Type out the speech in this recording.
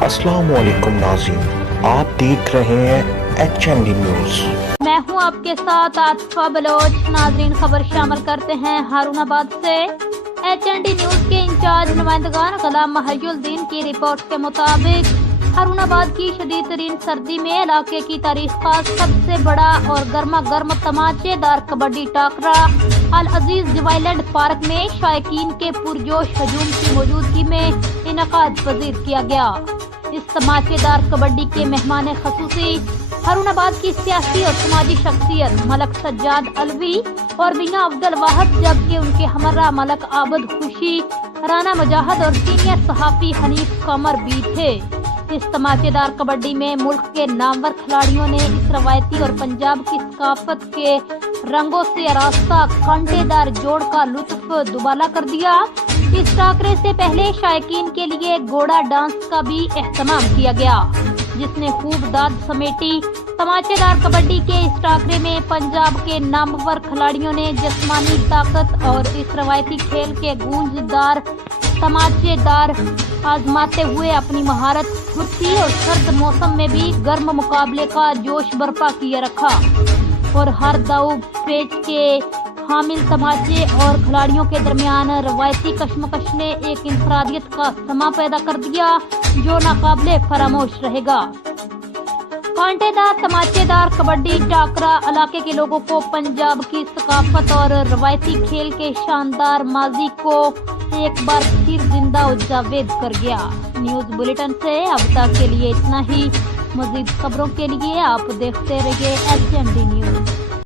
अस्सलाम वालेकुम नाज़रीन, आप देख रहे हैं HND न्यूज़। मैं हूं आपके साथ आतिफा बलोच। नाजरीन, खबर शामिल करते हैं हारूनाबाद से। HND न्यूज़ के इंचार्ज नुमाइंदगान गुलाम महजुद्दीन की रिपोर्ट के मुताबिक हारूनाबाद की शदीद तरीन सर्दी में इलाके की तारीख का सबसे बड़ा और गर्मा गर्म तमाचेदार कबड्डी टाकरा अल अजीज डिवाइलैंड पार्क में शायकीन के पुरजोश हजूम की मौजूदगी में इनकाद पजीर किया गया। इस तमाचेदार कबड्डी के मेहमान खसूसी हारूनाबाद की सियासी और समाजी शख्सियत मलक सज्जाद अलवी और मियां अब्दुल वाहद, जबकि उनके हमरा मलक आबद खुशी, राना मुजाहिद और सीनियर सहाफी हनीफ कमर भी थे। इस तमाचेदार कबड्डी में मुल्क के नामवर खिलाड़ियों ने इस रवायती और पंजाब की सकाफत के रंगों से आरास्ता कांटेदार जोड़ का लुत्फ दुबाला कर दिया। इस टाकरे से पहले शायकीन के लिए घोड़ा डांस का भी एहतमाम किया गया, जिसने खूब दाद समेटी। तमाचेदार कबड्डी के इस टाकरे में पंजाब के नामवर खिलाड़ियों ने जिस्मानी ताकत और इस रवायती खेल के गूंजदार तमाचेदार आजमाते हुए अपनी महारत, फुर्ती और सर्द मौसम में भी गर्म मुकाबले का जोश बर्पा किए रखा और हर दाव पेच के हामिल तमाचे और खिलाड़ियों के दरमियान रवायती कशमकश ने एक इंफरादियत का समा पैदा कर दिया जो नाकाबिले फरामोश रहेगा। कांटेदार तमाचेदार कबड्डी टाकरा इलाके के लोगों को पंजाब की सकाफत और रवायती खेल के शानदार माजी को एक बार फिर जिंदा जावेद कर गया। न्यूज़ बुलेटिन से अब तक के लिए इतना ही। मजीद खबरों के लिए आप देखते रहिए HND न्यूज़।